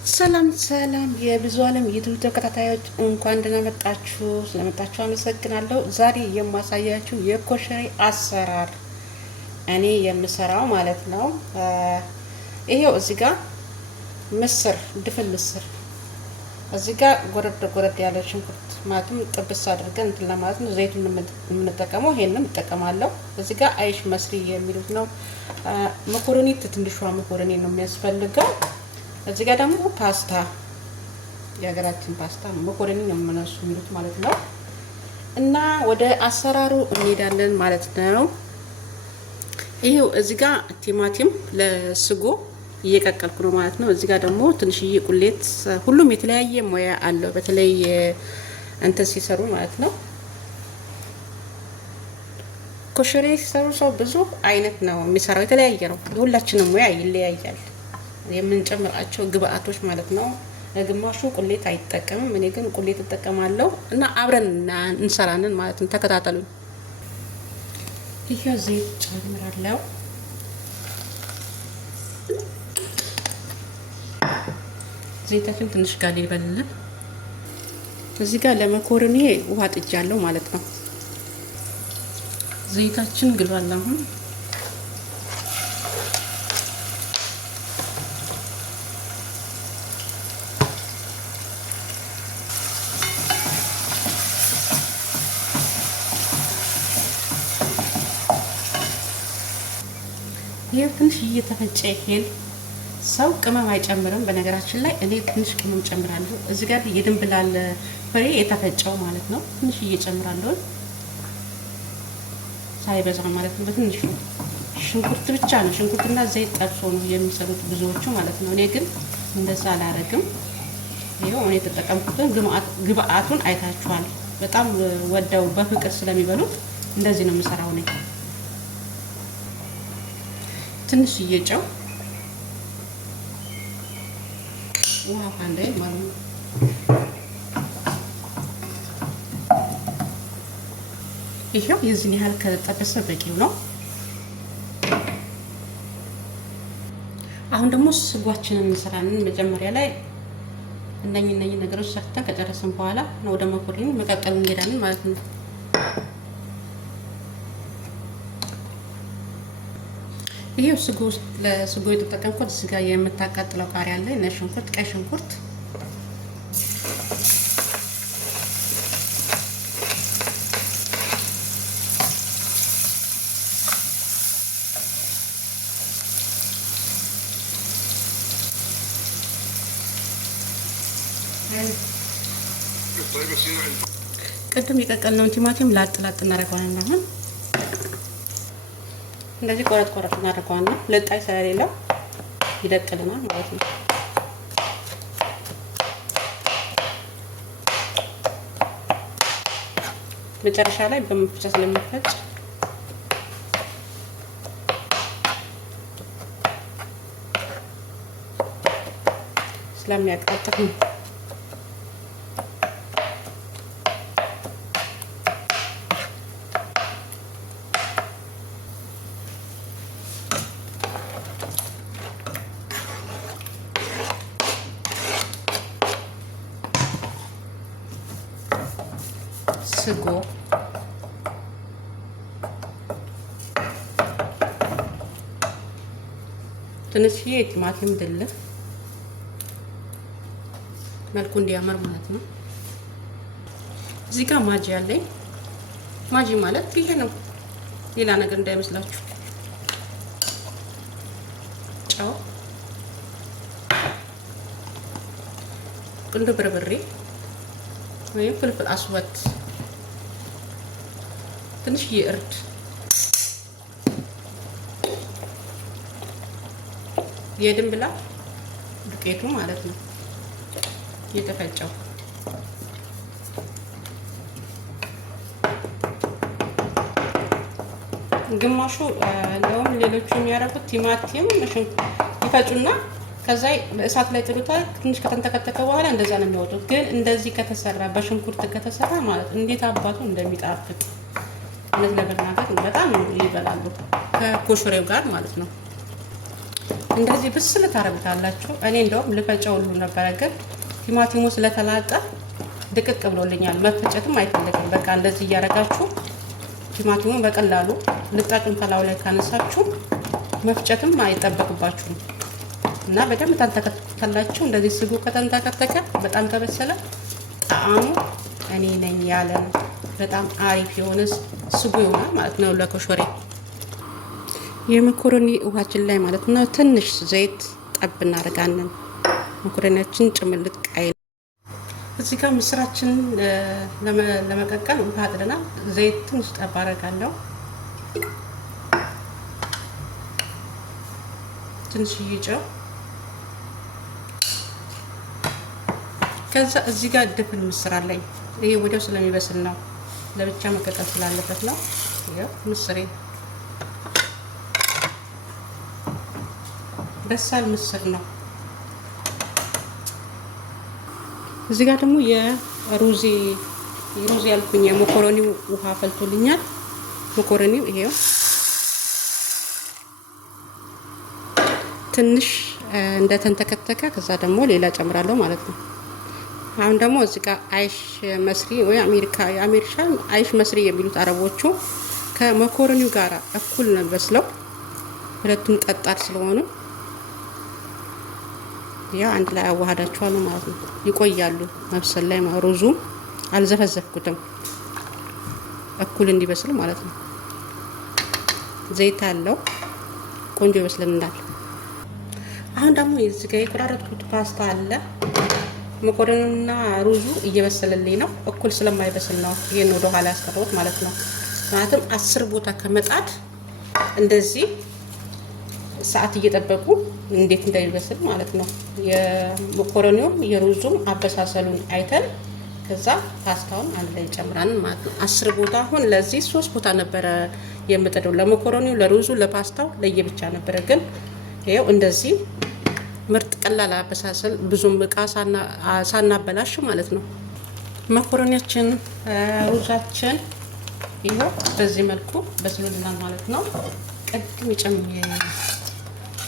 ሰላም ሰላም የብዙ ዓለም ዩቲዩብ ተከታታዮች እንኳን ደህና መጣችሁ። ስለመጣችሁ አመሰግናለሁ። ዛሬ የማሳያችሁ የኮሸሪ አሰራር እኔ የምሰራው ማለት ነው። ይሄው እዚህ ጋር ምስር፣ ድፍን ምስር እዚህ ጋር ጎረድ ያለ ሽንኩርት ማለትም ጥብስ አድርገን እንትን ለማለት ነው። ዘይቱን የምንጠቀመው ይሄንን እጠቀማለሁ። እዚህ ጋር አይሽ መስሪ የሚሉት ነው። መኮረኒ ትንሿ መኮረኒ ነው የሚያስፈልገው። እዚህ ጋር ደግሞ ፓስታ የሀገራችን ፓስታ መኮረኒ ነው የምነሱ የሚሉት ማለት ነው። እና ወደ አሰራሩ እንሄዳለን ማለት ነው። ይሄው እዚህ ጋር ቲማቲም ለስጎ እየቀቀልኩ ነው ማለት ነው። እዚህ ጋር ደግሞ ትንሽዬ ቁሌት፣ ሁሉም የተለያየ ሙያ አለው። በተለይ እንትን ሲሰሩ ማለት ነው። ኮሸሪ ሲሰሩ ሰው ብዙ አይነት ነው የሚሰራው፣ የተለያየ ነው። የሁላችንም ሙያ ይለያያል። የምንጨምራቸው ግብአቶች ማለት ነው። ግማሹ ቁሌት አይጠቀምም፣ እኔ ግን ቁሌት እጠቀማለሁ እና አብረን እንሰራለን ማለት ነው። ተከታተሉኝ። ይሄው ዘይት ጨምራለሁ። ዘይታችን ትንሽ ጋር ይበልልን። እዚህ ጋር ለመኮረኒ ውሃ ጥጃለሁ ማለት ነው። ዘይታችን ግሏል አሁን። ይሄ ትንሽ እየተፈጨ ይሄን ሰው ቅመም አይጨምርም። በነገራችን ላይ እኔ ትንሽ ቅመም ጨምራለሁ። እዚህ ጋር የድንብላል ፍሬ የተፈጨው ማለት ነው። ትንሽ እየጨምራለሁ፣ ሳይበዛ ማለት ነው። በትንሹ ሽንኩርት ብቻ ነው። ሽንኩርትና ዘይት ጠብሶ ነው የሚሰሩት ብዙዎቹ ማለት ነው። እኔ ግን እንደዛ አላደርግም። ይሄው እኔ የተጠቀምኩትን ግብአቱን አይታችኋል። በጣም ወደው በፍቅር ስለሚበሉት እንደዚህ ነው የምሰራው እኔ። ትንሽ እየጨው ውሃ አንዴ ማለት ነው። ይሄው የዚህን ያህል ከተጠበሰ በቂው ነው። አሁን ደግሞ ስጓችንን እንሰራለን። መጀመሪያ ላይ እነኚህ ነገሮች ሰርተን ከጨረስን በኋላ ነው ወደ መኮረኒ መቀጠል እንሄዳለን ማለት ነው። ይሄው ለስጎ የተጠቀምኩት ስጋ የምታቃጥለው ቃሪያ አለ፣ ነጭ ሽንኩርት፣ ቀይ ሽንኩርት፣ ቅድም የቀቀልነውን ቲማቲም ላጥ እናደርገዋለን አሁን እንደዚህ ቆረጥ እናደርገዋለን። ልጣይ ስለሌለው ይደቅልናል ማለት ነው። መጨረሻ ላይ በመፍጫ ስለሚፈጭ ስለሚያቃጥል ነው። ስጎ ትንሽዬ ቲማቲም ድል መልኩ እንዲያምር ማለት ነው። እዚህ ጋር ማጂ አለኝ። ማጂ ማለት ይሄ ነው፣ ሌላ ነገር እንዳይመስላችሁ። ጨው፣ ቁንዶ በርበሬ ወይም ፍልፍል አስወት፣ ትንሽዬ እርድ፣ የድንብላል ዱቄቱ ማለት ነው የተፈጨው። ግማሹ እንደውም ሌሎቹ የሚያደርጉት ቲማቲም ይፈጩና ከዛ በእሳት ላይ ጥሉታል። ትንሽ ከተንተከተከ በኋላ እንደዛ ነው የሚወጡት። ግን እንደዚህ ከተሰራ በሽንኩርት ከተሰራ ማለት እንዴት አባቱ እንደሚጣፍጥ እነዚህ ለበርናበት በጣም ይበላሉ ከኮሽሬው ጋር ማለት ነው። እንደዚህ ብስል ታረጉታላችሁ። እኔ እንደውም ልፈጨው ሁሉ ነበረ፣ ግን ቲማቲሙ ስለተላጠ ድቅቅ ብሎልኛል። መፈጨትም አይፈልግም። በቃ እንደዚህ እያደረጋችሁ ቲማቲሙን በቀላሉ ልጣጩን ከላዩ ላይ ካነሳችሁ መፍጨትም አይጠበቅባችሁም እና በደንብ ታንተከተላችሁ። እንደዚህ ስጉ ከተንተከተከ በጣም ከበሰለ ጣዕሙ እኔ ነኝ ያለን በጣም አሪፍ የሆነ ስጉ ይሆናል ማለት ነው። ለኮሾሬ የመኮረኒ ውሃችን ላይ ማለት ነው ትንሽ ዘይት ጠብ እናደርጋለን። መኮረኒያችን ጭምልቅ አይል። እዚህ ጋር ምስራችን ለመቀቀል ውሃ አጥለናል። ዘይት ትንሽ ጠብ አደርጋለሁ። ትንሽ ጨው። ከዛ እዚህ ጋር ድፍን ምስር አለኝ። ይሄ ወዲያው ስለሚበስል ነው፣ ለብቻ መቀቀል ስላለበት ነው። ያው ምስሬ በሳል ምስር ነው። እዚህ ጋር ደግሞ የሩዚ ያልኩኝ የመኮረኒው ውሃ ፈልቶልኛል። መኮረኒው ይሄው ትንሽ እንደተንተከተከ ከዛ ደግሞ ሌላ ጨምራለሁ ማለት ነው። አሁን ደግሞ እዚህ ጋር አይሽ መስሪ ወይ የአሜሪካን አይሽ መስሪ የሚሉት አረቦቹ ከመኮረኒው ጋር እኩል ነው በስለው፣ ሁለቱም ጠጣር ስለሆኑ ያው አንድ ላይ አዋሃዳቸዋለሁ ማለት ነው። ይቆያሉ መብሰል ላይ። ሩዙ አልዘፈዘፍኩትም እኩል እንዲበስል ማለት ነው። ዘይት አለው ቆንጆ ይበስልናል። አሁን ደግሞ እዚህ ጋር የቆራረጥኩት ፓስታ አለ። መኮረኒውና ሩዙ እየበሰለልኝ ነው። እኩል ስለማይበስል ነው ይሄን ወደ ኋላ ያስቀረውት ማለት ነው። ማለትም 10 ቦታ ከመጣድ እንደዚህ ሰዓት እየጠበቁ እንዴት እንደሚበስል ማለት ነው። የመኮረኒውም የሩዙም አበሳሰሉን አይተን ከዛ ፓስታውን አንድ ላይ ጨምራን ማለት ነው። 10 ቦታ አሁን ለዚህ 3 ቦታ ነበረ የምጥደው። ለመኮረኒው፣ ለሩዙ፣ ለፓስታው ለየብቻ ነበረ። ግን ይሄው እንደዚህ ምርጥ ቀላል አበሳሰል ብዙም እቃ ሳናበላሽ ማለት ነው። መኮረኒያችን ሩዛችን ይሄው በዚህ መልኩ በስሎልናል ማለት ነው። ቅድም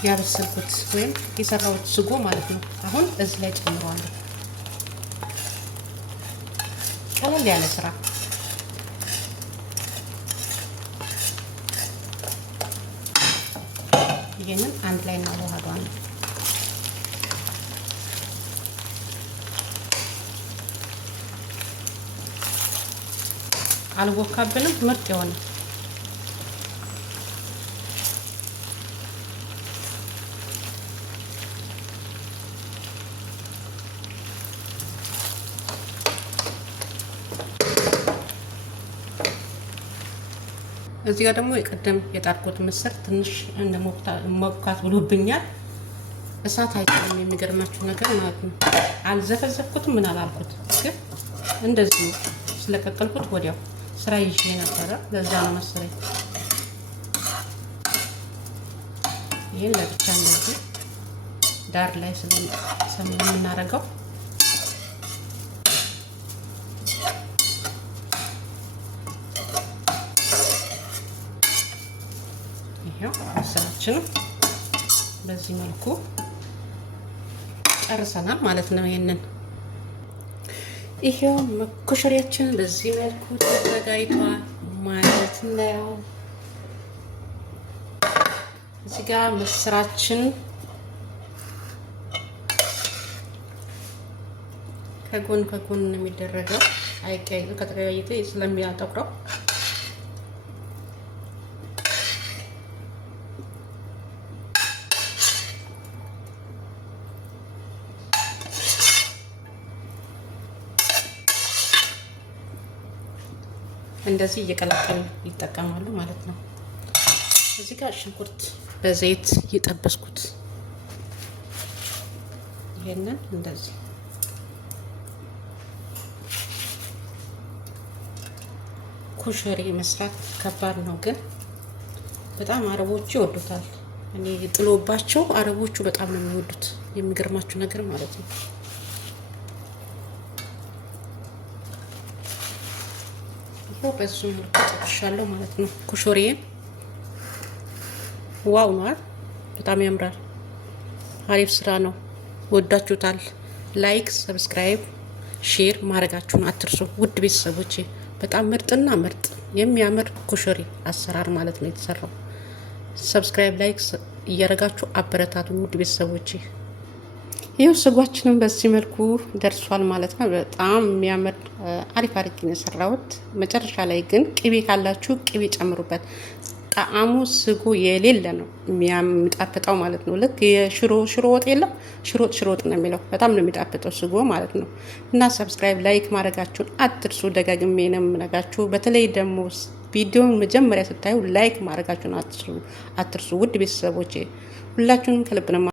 ያበሰልኩት ወይም የሰራሁት ስጎ ማለት ነው አሁን እዚህ ላይ ጨምረዋለሁ። ቀለል ያለ ስራ። ይሄንን አንድ ላይ እናዋሃደዋለን። አልቦካብንም። ምርጥ የሆነ እዚህ ጋር ደግሞ የቀደም የጣድኩት ምስር ትንሽ እንደ ሞክታት ብሎብኛል። እሳት አይችልም። የሚገርማችሁ ነገር ማለት ነው አልዘፈዘፍኩትም፣ ምን አላልኩት፣ ግን እንደዚህ ስለቀቀልኩት ወዲያው ስራ ይዤ ነበረ። ለዛ ነው መሰለኝ ይሄን ለብቻ እንደዚህ ዳር ላይ ስለምናደርገው ይሄው ምስራችንን በዚህ መልኩ ጨርሰናል ማለት ነው። ይሄው ኮሾሪያችን በዚህ መልኩ ተዘጋጅቷል ማለት ነው። እዚህ ጋር ምስራችን ከጎን የሚደረገው አይቀይም፣ ከተቀያየተ ስለሚያጠቁረው እንደዚህ እየቀላቀሉ ይጠቀማሉ ማለት ነው። እዚህ ጋር ሽንኩርት በዘይት እየጠበስኩት ይሄንን እንደዚህ ኮሸሪ መስራት ከባድ ነው፣ ግን በጣም አረቦቹ ይወዱታል። እኔ ጥሎባቸው አረቦቹ በጣም ነው የሚወዱት። የሚገርማችሁ ነገር ማለት ነው። ይሄው በሱ መልኩ ጠብሻለሁ ማለት ነው። ኮሾሪዬ ዋው ነው፣ በጣም ያምራል። አሪፍ ስራ ነው። ወዳችሁታል። ላይክ፣ ሰብስክራይብ፣ ሼር ማድረጋችሁን አትርሱ ውድ ቤተሰቦቼ። በጣም ምርጥና ምርጥ የሚያምር ኮሸሪ አሰራር ማለት ነው የተሰራው። ሰብስክራይብ፣ ላይክ እያደረጋችሁ አበረታቱ ውድ ቤተሰቦቼ። ይኸው ስጓችንም በዚህ መልኩ ደርሷል ማለት ነው። በጣም የሚያምር አሪፍ አድርጌ ነው የሰራሁት። መጨረሻ ላይ ግን ቅቤ ካላችሁ ቅቤ ጨምሩበት። ጣዕሙ ስጎ የሌለ ነው የሚጣፍጠው ማለት ነው። ልክ የሽሮ ወጥ የለም ሽሮ ወጥ ነው የሚለው። በጣም ነው የሚጣፍጠው ስጎ ማለት ነው። እና ሰብስክራይብ ላይክ ማድረጋችሁን አትርሱ። ደጋግሜ ነው የምነግራችሁ። በተለይ ደግሞ ቪዲዮውን መጀመሪያ ስታዩ ላይክ ማድረጋችሁን አትርሱ ውድ ቤተሰቦቼ። ሁላችሁንም ከልብ ነው